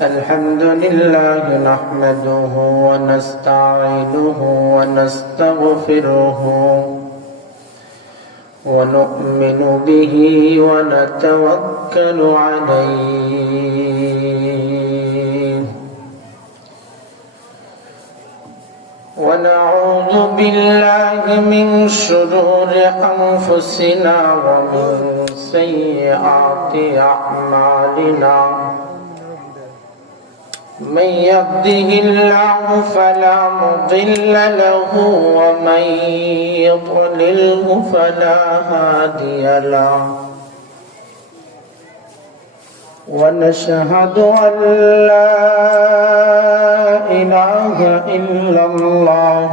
الحمد لله نحمده ونستعينه ونستغفره ونؤمن به ونتوكل عليه ونعوذ بالله من شرور أنفسنا ومن سيئات أعمالنا من يهده الله فلا مضل له ومن يضلله فلا هادي له ونشهد أن لا إله إلا الله